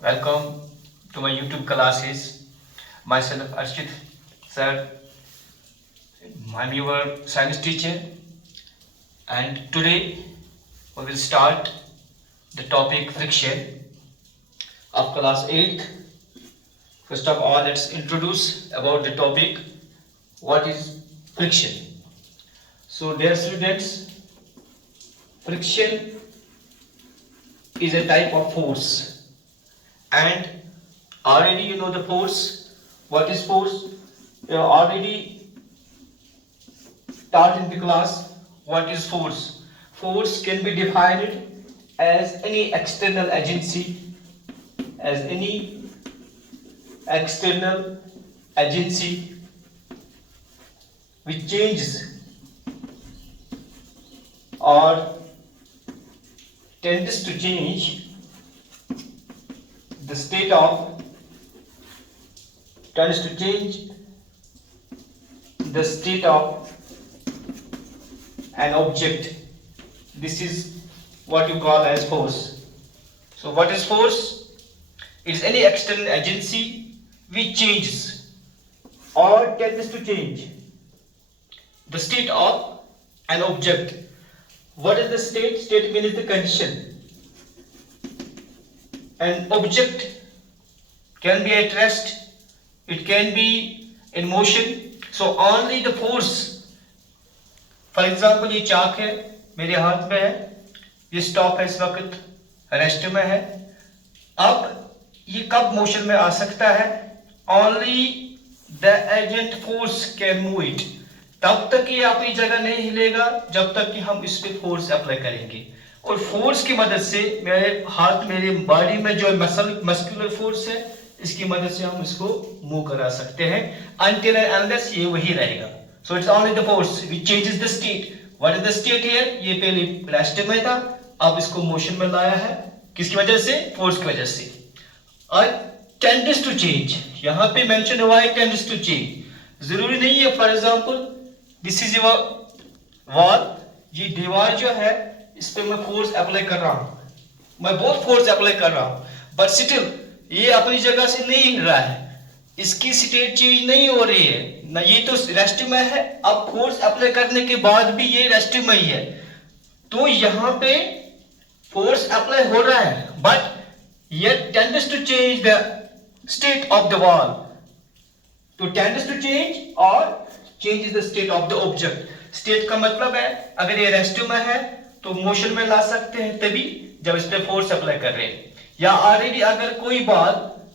Welcome to my YouTube classes. Myself Arshit sir. I'm your science teacher, and today we will start the topic friction of class 8th. First of all, let's introduce about the topic. What is friction? So, dear students, friction is a type of force, and already you know the force. What is force? You have already taught in the class what is force. Force can be defined as any external agency, as any external agency which changes or tends to change the state of tends to change the state of an object. This is what you call as force. So what is force? It is any external agency which changes or tends to change the state of an object. What is the state? State means the condition. An object can be at rest, it can be in motion. So only the force. For example ये चाक है, मेरे हाथ में है, ये stop है, इस वक्त रेस्ट में है. अब ये कब मोशन में आ सकता है? Only the agent force can move it. तब तक ये अपनी जगह नहीं हिलेगा जब तक कि हम इस पे फोर्स अप्लाई करेंगे. और फोर्स की मदद से मेरे हाथ, मेरे बॉडी में जो मस्कुलर फोर्स है, इसकी मदद से हम इसको मूव करा सकते हैं. अनटिल एंड अनलेस ये वही रहेगा. So it's only the force which changes the state. What is the state here? ये पहले रेस्ट में था, अब इसको मोशन में लाया है. किसकी वजह से? फोर्स की वजह से. और tends to change, यहाँ पे मेंशन हुआ है tends to change. जरूरी नहीं है. For example this is your wall, ये दीवार जो है इस पे मैं फोर्स अप्लाई कर रहा हूँ, मैं बहुत फोर्स अप्लाई कर रहा हूँ, बट स्टिल ये अपनी जगह से नहीं हिल रहा है, इसकी स्टेट चेंज नहीं हो रही है ना. ये तो रेस्ट में है, अब फोर्स अप्लाई करने के बाद भी ये रेस्ट में ही है. तो यहाँ पे फोर्स अप्लाई हो रहा है, बट ये tends to change the state of the wall. तो टेंड्स टू चेंज और change the state of the object. State का मतलब है अगर ये रेस्ट में है तो मोशन में ला सकते हैं तभी जब इस पे फोर्स अप्लाई कर रहे हैं, या ऑलरेडी अगर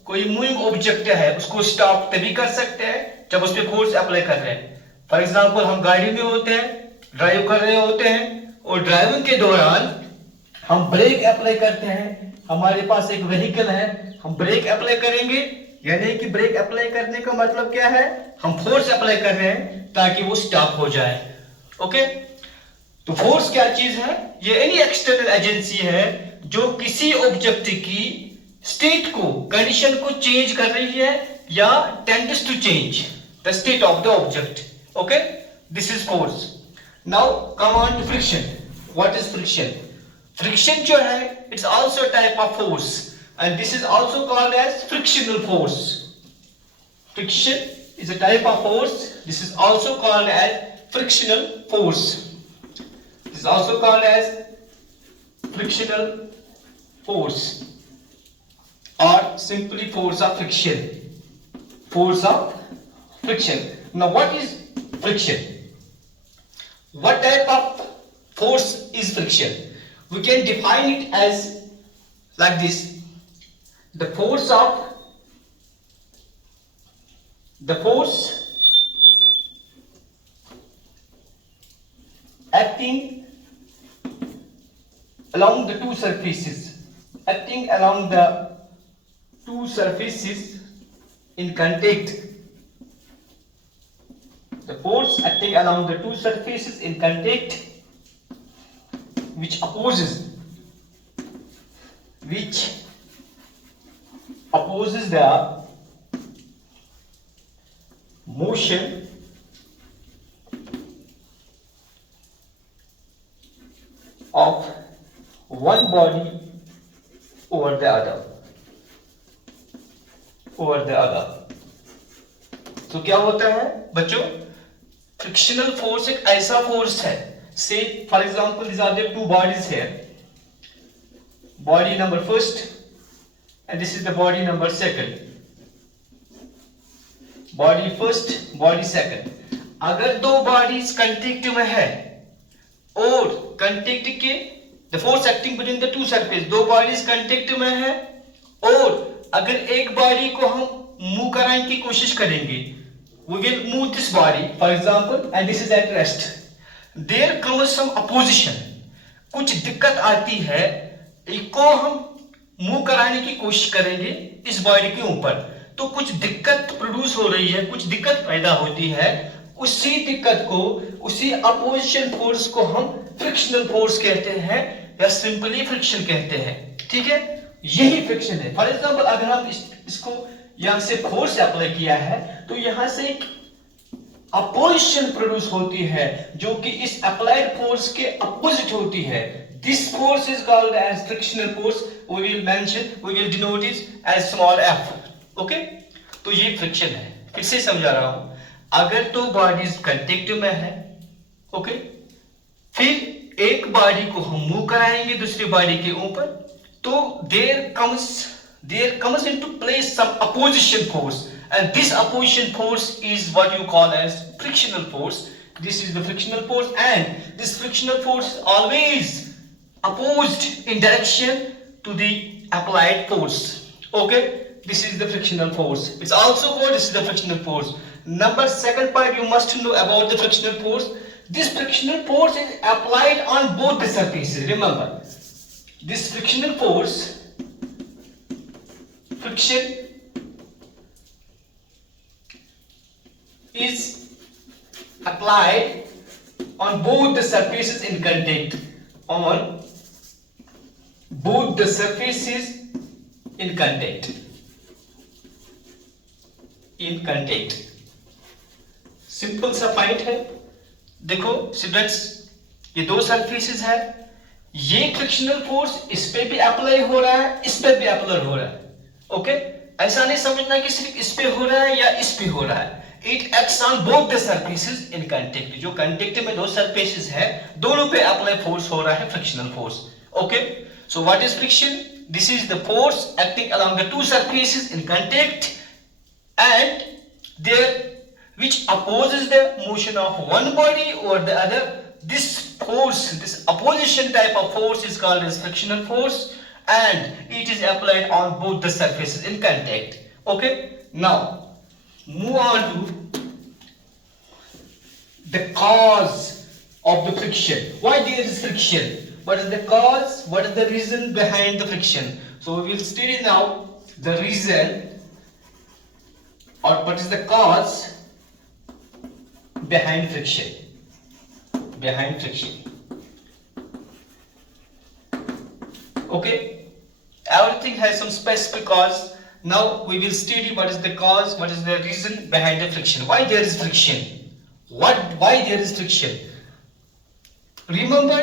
कोई मूविंग ऑब्जेक्ट है उसको स्टॉप तभी कर सकते हैं जब उस पर फोर्स अप्लाई कर रहे हैं. फॉर एग्जांपल हम गाड़ी में होते हैं, ड्राइव कर रहे होते हैं, और ड्राइविंग के दौरान हम ब्रेक अप्लाई करते हैं. हमारे पास एक व्हीकल है, हम ब्रेक अप्लाई करेंगे, यानी कि ब्रेक अप्लाई करने का मतलब क्या है? हम फोर्स अप्लाई कर रहे हैं ताकि वो स्टॉप हो जाए. ओके, तो फोर्स क्या चीज है? ये एनी एक्सटर्नल एजेंसी है जो किसी ऑब्जेक्ट की स्टेट को, कंडीशन को चेंज कर रही है या tends to change the state of the object. Okay, this is force. Now come on to friction. What is friction? Friction जो है it's also type of force, and this is also called as frictional force. Friction is a type of force. This is also called as frictional force. This is also called as frictional force, or simply force of friction. Force of friction. Now what is friction? What type of force is friction? We can define it as like this: the force acting along the two surfaces, in contact. The force acting along the two surfaces in contact, which opposes the motion of one body over the other. over the other. तो क्या होता है बच्चों, frictional force एक ऐसा force है, से for example these are the two bodies here, body number first and this is the body number second, body first body second. अगर दो बॉडीज कांटेक्ट में है और कांटेक्ट के the force acting between the two surface, दो bodies contact में है और अगर एक बॉडी को हम मूव कराने की कोशिश करेंगे, we will move this body for example and this is at rest, there comes some opposition, कुछ दिक्कत आती है, इसको हम मूव कराने की कोशिश करेंगे इस बॉडी के ऊपर, तो कुछ दिक्कत प्रोड्यूस हो रही है, कुछ दिक्कत पैदा होती है, उसी दिक्कत को, उसी अपोजिशन फोर्स को हम फ्रिक्शनल फोर्स कहते हैं या सिंपली फ्रिक्शन कहते हैं, ठीक है, यही फ्रिक्शन है। फॉर एग्जांपल अगर हम इसको यहां से फोर्स अप्लाई किया है तो यहां से एक अपोजिशन प्रोड्यूस होती है जो कि इस अप्लाइड फोर्स के अपोजिट होती है। This force is called as frictional force, we will mention, we will denote it as small F, okay. तो ये फ्रिक्शन है, फिर से समझा रहा हूं, अगर दो बॉडीज कांटेक्ट में है, ओके, फिर एक बॉडी को हम मूव कराएंगे दूसरी बॉडी के ऊपर, तो there comes into place some opposition force and this opposition force is what you call as frictional force. This is the frictional force and this frictional force is always opposed in direction to the applied force, okay. This is the frictional force, it's also called, this is the frictional force. Number second part you must know about the frictional force. This frictional force is applied on both the surfaces, remember this frictional force, friction is applied on both the surfaces in contact, on both the surfaces in contact, in contact, simple सा point है। देखो students, ये दो surfaces है, ये frictional force इस पे भी अप्लाई हो रहा है, इस पे भी अप्लाई हो रहा है, ओके। ऐसा नहीं समझना कि सिर्फ इस पे हो रहा है या इस पे हो रहा है, it acts on both the surfaces in contact. जो कांटेक्ट में दो सरफेसेस है, दोनों पे अप्लाई फोर्स हो रहा है, frictional force, okay. So what is friction? This is the force acting along the two surfaces in contact and there which opposes the motion of one body over the other. This force, this opposition type of force is called as frictional force and it is applied on both the surfaces in contact, okay. Now move on to the cause of the friction. Why there is friction? What is the cause? What is the reason behind the friction? So we will study now the reason or what is the cause behind friction, behind friction, okay. Everything has some specific cause. Now we will study what is the cause, what is the reason behind the friction. Why there is friction? Why there is friction? Remember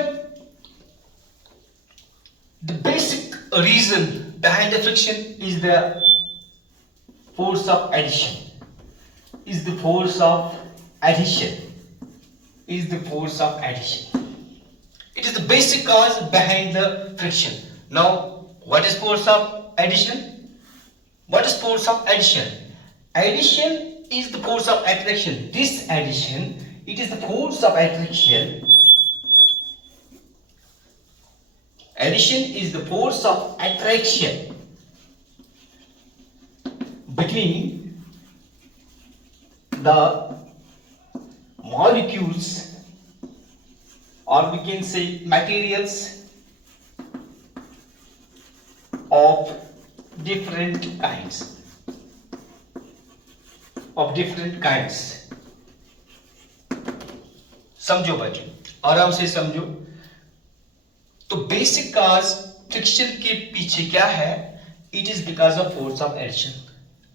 the basic reason behind the friction is the force of adhesion, is the force of adhesion, is the force of adhesion. It is the basic cause behind the friction. Now what is force of adhesion? What is force of adhesion? Adhesion is the force of attraction. This adhesion, it is the force of attraction. Adhesion is the force of attraction between the molecules, or we can say materials of different kinds, of different kinds. समझो बच्चों, आराम से समझो। तो basic काज friction के पीछे क्या है? It is because of force of adhesion.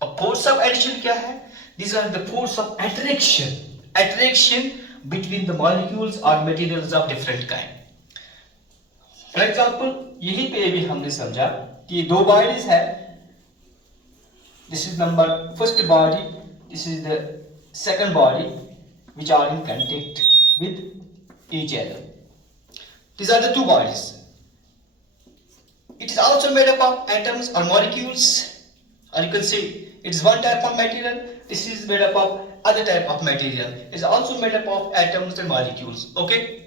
अब फोर्स ऑफ एडिशन क्या है? These are the force of attraction between the molecules or materials of different kind. For example, यही पे भी हमने समझा कि दो बॉडीज है, This is number first body, this is the second body which are in contact with each other. These are the two bodies. It is also made up of atoms or molecules, or you can say it is one type of material. This is made up of other type of material. It is also made up of atoms and molecules. Okay.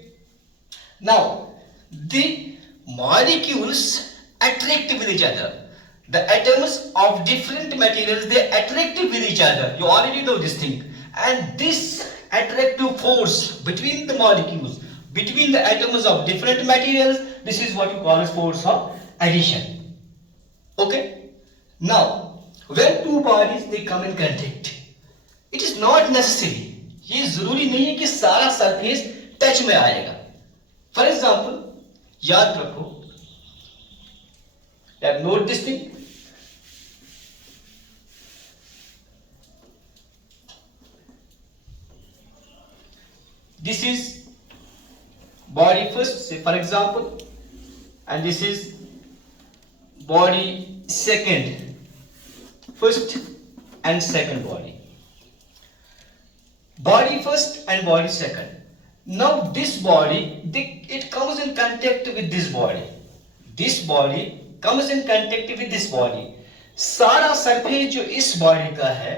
Now the molecules attract with each other. The atoms of different materials, they attract with each other. You already know this thing. And this attractive force between the molecules, between the atoms of different materials, this is what you call as force of addition. Okay. Now when two bodies they come in contact, it is not necessary, ये जरूरी नहीं है कि सारा surface touch में आएगा. For example याद रखो, note this thing. This is body first, say for example, and this is body second, first and second body. Body first and body second. Now this body, it comes in contact with this body. This body comes in contact with this body. सारा surface जो इस body का है,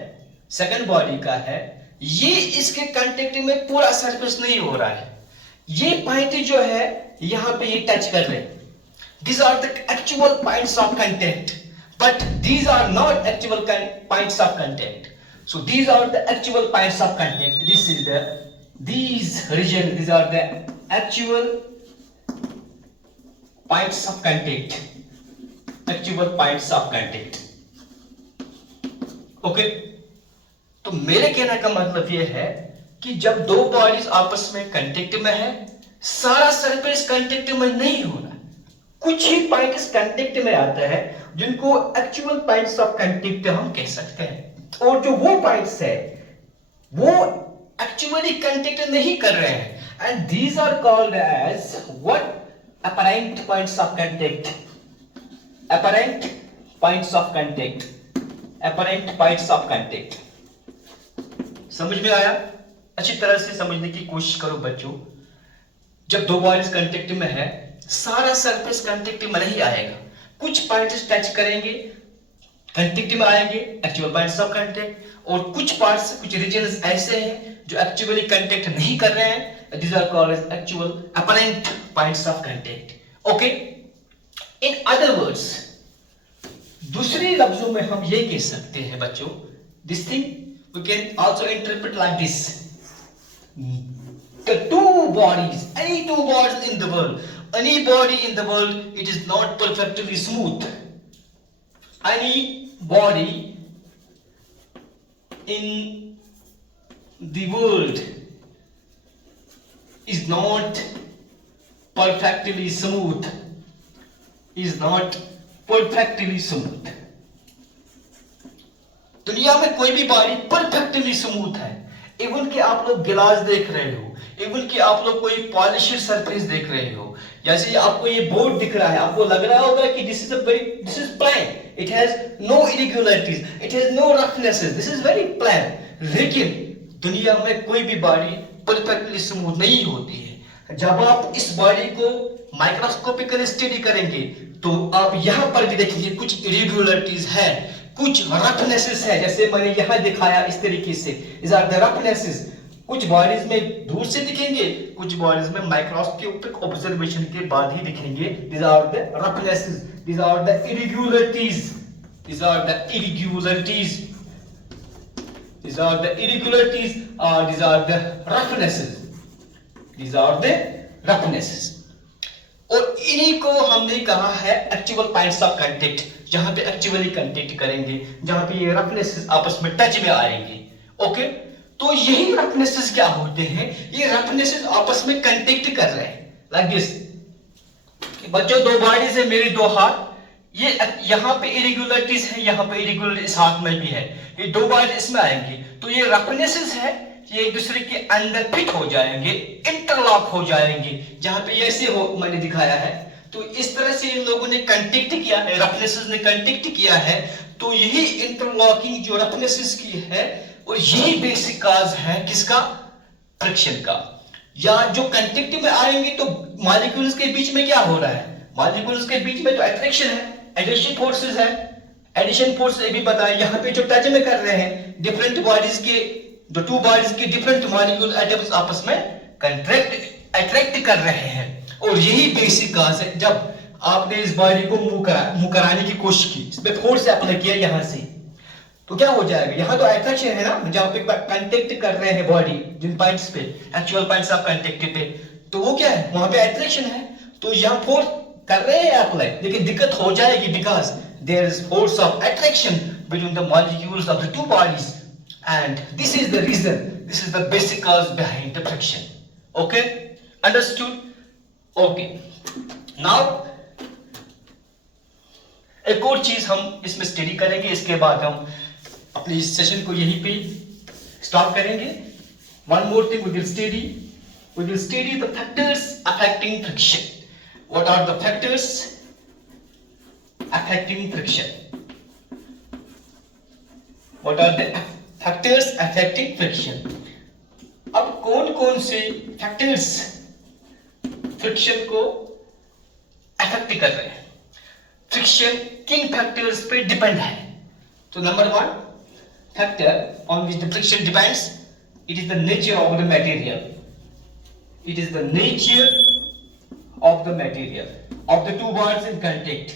second body का है, ये इसके contact में पूरा सरफेस नहीं हो रहा है. ये पॉइंट जो है यहां पे ये टच कर रहे हैं. These are the actual points of contact, but these are not actual points of contact. So these are the actual points of contact. This is these regions. These are the actual points of contact. Actual points of contact. Okay. तो मेरे कहने का मतलब यह है कि जब दो बॉडीज आपस में कांटेक्ट में है, सारा सरफेस कांटेक्ट में नहीं होना, कुछ ही पॉइंट्स कांटेक्ट में आता है जिनको एक्चुअल पॉइंट्स ऑफ कांटेक्ट हम कह सकते हैं. और जो वो पॉइंट्स है वो एक्चुअली कांटेक्ट नहीं कर रहे हैं, and these are called as what? Apparent points of contact. Apparent points of contact. Apparent points of contact. समझ में आया? अच्छी तरह से समझने की कोशिश करो बच्चों. जब दो बॉडीज कांटेक्ट में है, सारा सरफेस कांटेक्ट में नहीं आएगा, कुछ पॉइंट्स टच करेंगे, कांटेक्ट में आएंगे, एक्चुअल पॉइंट्स ऑफ कांटेक्ट, और कुछ पार्ट्स, कुछ रीजन्स ऐसे हैं जो एक्चुअली कांटेक्ट नहीं कर रहे हैं. These are called as actual apparent points of contact. Okay. In other words, दूसरे लफ्जों में हम ये कह सकते हैं बच्चों, this thing we can also interpret like this: the two bodies, any two bodies in the world, any body in the world, it is not perfectly smooth. Any body in the world is not perfectly smooth. Is not perfectly smooth. दुनिया में कोई भी body perfectly smooth है. Even कि आप लोग गिलास देख रहे हो, इवन कि आप लोग कोई पॉलिश्ड सरफेस देख रहे हो, जैसे आपको ये बोर्ड दिख रहा है, आपको लग रहा होगा कि this is plain, it has no irregularities, it has no roughnesses, this is very plain. लेकिन दुनिया में कोई भी बॉडी परफेक्टली स्मूथ नहीं होती है. जब आप इस बॉडी को माइक्रोस्कोपिकली स्टडी करेंगे तो आप यहां पर भी देखेंगे कुछ इरेगुलरिटीज है, कुछ रफनेसेस है, जैसे मैंने यहां दिखाया इस तरीके से. These are the roughnesses. कुछ बॉडीज में दूर से दिखेंगे, कुछ बॉडीज में माइक्रोस्कोपिक ऑब्जर्वेशन के बाद ही दिखेंगे. These are the roughnesses. These are the irregularities. These are the irregularities. These are the irregularities, or these are the roughnesses. These are the roughnesses. और इन्हीं को हमने कहा है एक्चुअल पॉइंट्स ऑफ कांटेक्ट, जहां पे एक्चुअली कांटेक्ट करेंगे, जहां पे ये रफनेसेस आपस में टच में आएंगे. ओके. तो यही रफनेसेस क्या होते हैं? ये रफनेसेस आपस में कांटेक्ट कर रहे हैं लाइक दिस. बच्चों, दो बॉडीज है, मेरे दो हाथ, ये यहाँ पे इरेगुलरिटीज है, यहाँ पे इरेगुलर इस हाथ में भी है, ये दो बॉडीज इसमें आएंगे, तो ये रफनेसेस है, ये एक दूसरे के अंदर फिट हो जाएंगे, इंटरलॉक हो जाएंगे, जहां पे ऐसे हो मैंने दिखाया है. तो इस तरह से इन लोगों ने कांटेक्ट किया है, रफनेसेस ने कांटेक्ट किया है, तो यही इंटरलॉकिंग जो रफनेसेस की है और यही बेसिक काज है किसका, फ्रिक्शन का। या जो कांटेक्ट में आएंगे तो मॉलिक्यूल्स के बीच में क्या हो रहा है, मॉलिक्यूल्स के बीच में तो अट्रैक्शन है, एडिशन फोर्सेस है, एडिशन फोर्स भी बताया। यहाँ पे जो टच में कर रहे हैं डिफरेंट बॉडीज के, जो टू बॉडीज के डिफरेंट मॉलिक्यूल एटम्स आपस में अट्रैक्ट कर रहे हैं, और यही बेसिक काज है। जब आपने इस बॉडी को मूव कराने की कोशिश की, इस पे फोर्स अप्लाई किया यहां से, तो क्या हो जाएगा, यहां तो अट्रैक्शन है ना, जहां पे कांटेक्ट कर रहे हैं बॉडी, जिन पॉइंट्स पे एक्चुअल पॉइंट्स ऑफ कांटेक्ट पे, तो वो क्या है, वहां पे अट्रैक्शन है, तो यहां फोर्स कर रहे हैं अप्लाई, लेकिन दिक्कत हो जाएगी because there is force of attraction between the molecules of the two bodies, and this is the reason, this is the basic cause behind the friction. Okay, understood? Okay, now एक और चीज हम इसमें study करेंगे, इसके बाद हम अपनी इस सेशन को यहीं पे स्टॉप करेंगे। One more thing we will study the factors affecting friction. What are the factors affecting friction? What are the factors affecting friction? अब कौन कौन से फैक्टर्स फ्रिक्शन को अफेक्ट कर रहे हैं, फ्रिक्शन किन फैक्टर्स पे डिपेंड है? तो number one factor on which the friction depends, it is the nature of the material. It is the nature of the material of the two bonds in contact.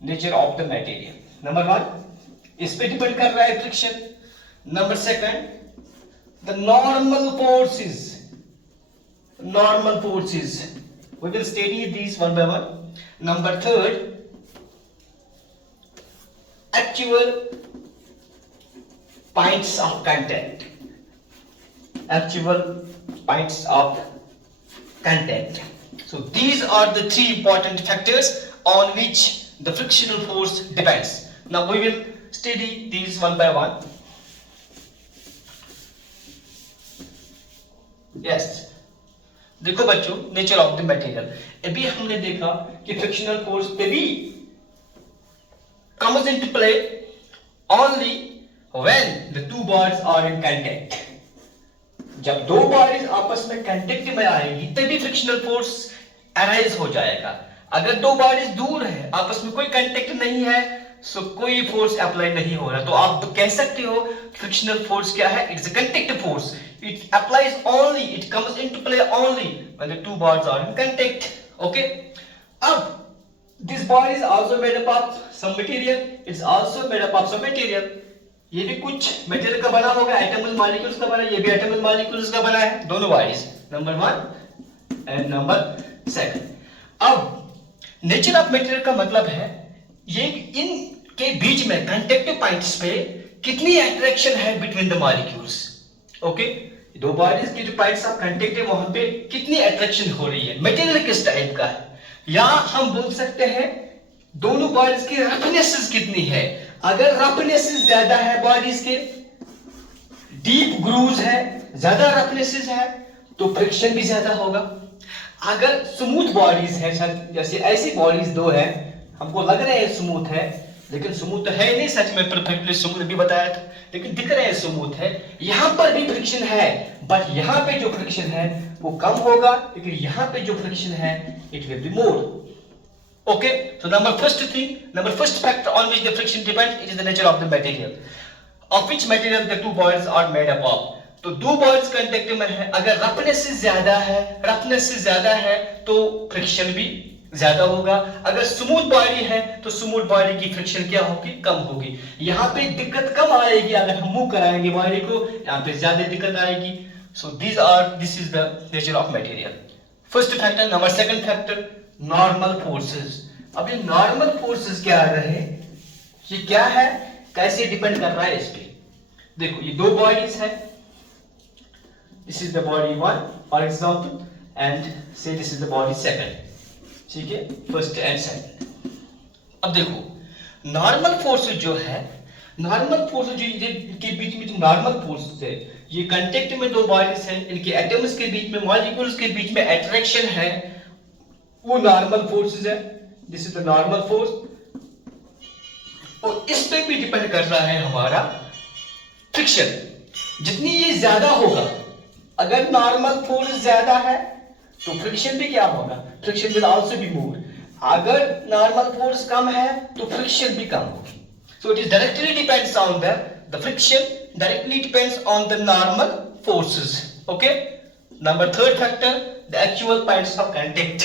Nature of the material. Number one, इस पे depend कर रहा है friction. Number second, the normal forces. Normal forces. We will study these one by one. Number third, actual points of contact. Actual points of contact. So these are the three important factors on which the frictional force depends. Now we will study these one by one. Yes, देखो बच्चों, nature of the material. अभी हमने देखा कि frictional force पे भी comes into play only when the two bodies are in contact. जब दो बॉडीज आपस में कांटेक्ट में आएगी तभी फ्रिक्शनल फोर्स अराइज हो जाएगा। अगर दो बॉडीज दूर है, आपस में कोई कांटेक्ट नहीं है, सो कोई फोर्स अप्लाई नहीं हो रहा, तो आप तो कह सकते हो फ्रिक्शनल फोर्स क्या है, it's a contact force, it applies only, it comes into play only when the two bodies are in contact. Okay, अब this body is also made up of some material, it's also made up of some material. ये भी कुछ material का बना होगा, atomic molecules का बना, ये भी एटॉमिक मॉलिक्यूल्स का बना है, दोनों bodies, number one and number second. अब नेचर ऑफ मटेरियल का मतलब है ये इनके बीच में कांटेक्टिव पॉइंट्स पे कितनी अट्रैक्शन है बिटवीन द मॉलिक्यूल्स। ओके, दो बॉडीज के जो पॉइंट्स ऑफ कांटेक्ट है वहां पे कितनी अट्रैक्शन हो रही है, मटेरियल किस टाइप का है, या हम बोल सकते हैं दोनों बॉडीज की रफनेस कितनी है। अगर रफनेस ज्यादा है, बॉडीज के डीप ग्रूव्स है, ज्यादा रफनेस है, तो फ्रिक्शन भी ज्यादा होगा। अगर स्मूथ बॉडीज है, जैसे ऐसी बॉडीज दो है, हमको लग रहे हैं स्मूथ है, लेकिन स्मूथ तो है नहीं सच में, परफेक्टली स्मूथ भी बताया था, लेकिन दिख रहे हैं स्मूथ है, यहां पर भी फ्रिक्शन है, बट यहां पे जो फ्रिक्शन है वो कम होगा, लेकिन यहां पे जो फ्रिक्शन है it will be more. Okay, so number first factor on which the friction depends, it is the nature of the material, of which material the two bodies are made up of. तो दो bodies contact में है, अगर roughness ज्यादा है तो friction भी ज्यादा होगा। अगर स्मूथ बॉडी है तो स्मूथ बॉडी की फ्रिक्शन क्या होगी, कम होगी। यहाँ पे दिक्कत कम आएगी, अगर हम मूव कराएंगे बॉडी को, यहाँ पे ज्यादा दिक्कत आएगी। So this is the nature of material, first factor. Number second factor, normal forces. अब ये नॉर्मल फोर्सेस क्या रहे, ये क्या है, कैसे डिपेंड कर रहा है इस पे। देखो ये दो बॉडीज है, this is the body one for example, and say this is the body second, ठीक है, फर्स्ट एंड सेकंड। अब देखो नॉर्मल फोर्सेस जो है, नॉर्मल फोर्सेस जो इनके बीच में जो नॉर्मल फोर्सेस है, ये कांटेक्ट में दो बॉडीज हैं, इनके एटम्स के बीच में, मॉलिक्यूल्स के बीच में अट्रैक्शन है, वो नॉर्मल फोर्सेस है। This is the normal force, और इस पे भी डिपेंड कर रहा है हमारा फ्रिक्शन। जितनी ये ज्यादा होगा, अगर नॉर्मल फोर्स ज्यादा है तो फ्रिक्शन भी क्या होगा, friction will also be more. अगर नॉर्मल फोर्स कम है तो फ्रिक्शन भी कम होगी। So it is directly depends on the friction directly depends on the normal forces. Okay, number third factor, the actual points of contact.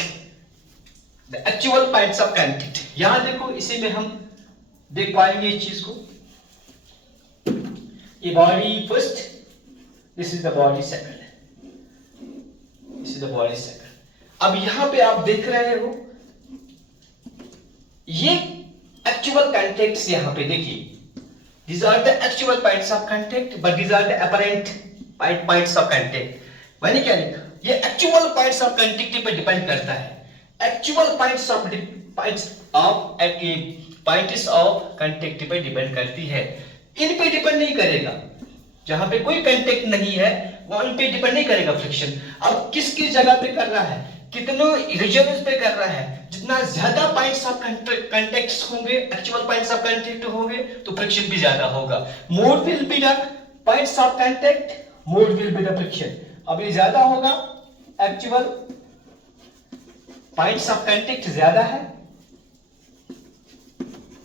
The actual points of contact, यहां देखो, इसी में हम देख पाएंगे इस चीज को। ये body first, this is the body second, this is the body second. अब यहां पे आप देख रहे हो ये एक्चुअल कांटेक्ट्स, यहां पे देखिए, these are the actual points of contact but these are the apparent points of contact। मैंने क्या लिखा, ये एक्चुअल पॉइंट्स ऑफ कांटेक्ट पे डिपेंड करता है। एक्चुअल पॉइंट्स ऑफ कांटेक्ट पे डिपेंड करती है, इन पे डिपेंड नहीं करेगा। जहां पे कोई कांटेक्ट नहीं है वो इन पे डिपेंड नहीं करेगा फ्रिक्शन। अब किस किस जगह पे कर रहा है, कितनों रीजन्स पे कर रहा है। जितना ज्यादा पॉइंट्स ऑफ कांटेक्ट्स होंगे, एक्चुअल पॉइंट्स ऑफ कांटेक्ट होंगे, तो फ्रिक्शन भी ज्यादा होगा। More will be the points of contact, more will be the friction. अब ये ज्यादा होगा, एक्चुअल पॉइंट्स ऑफ कांटेक्ट ज्यादा है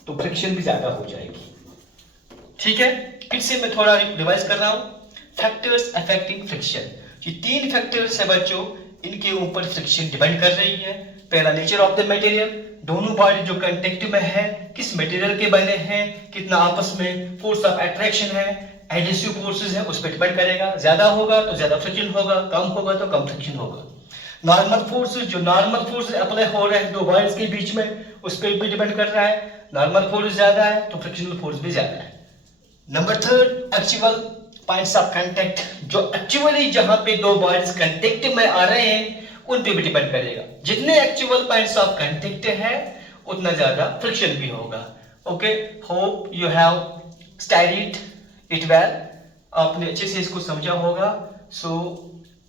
तो फ्रिक्शन भी ज्यादा हो जाएगी। ठीक है, फिर से मैं थोड़ा रिवाइज कर रहा हूं। फैक्टर्स अफेक्टिंग फ्रिक्शन, ये तीन फैक्टर्स है बच्चों, इनके ऊपर फ्रिक्शन डिपेंड कर रही है। पहला, नेचर ऑफ द मटेरियल, दोनों बॉडी जो कांटेक्ट में है किस मटेरियल के बने हैं, कितना आपस में फोर्स ऑफ अट्रैक्शन है, एडहेसिव फोर्सेस है, उस पर डिपेंड करेगा। ज्यादा होगा तो ज्यादा फ्रिक्शन होगा, कम होगा तो कम फ्रिक्शन होगा। नॉर्मल फोर्सेस, जो नॉर्मल फोर्सेस अप्लाई हो रहे हैं दो बॉडीज के बीच में, उस पर भी डिपेंड कर रहा है। नॉर्मल फोर्स ज्यादा है तो फ्रिक्शनल फोर्स भी ज्यादा है। Number third, actual points of contact, जो एक्चुअली जहां पे दो बॉडीज कांटेक्ट में आ रहे हैं उन पे भी डिपेंड करेगा। जितने एक्चुअल पॉइंट्स ऑफ कांटेक्ट है उतना ज्यादा फ्रिक्शन भी होगा। Okay, hope you have studied it well, आपने अच्छे से इसको समझा होगा। सो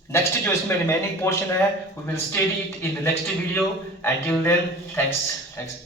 नेक्स्ट जो इसमें रिमेनिंग पोर्शन है, we will study it in the next video. Until then, thanks.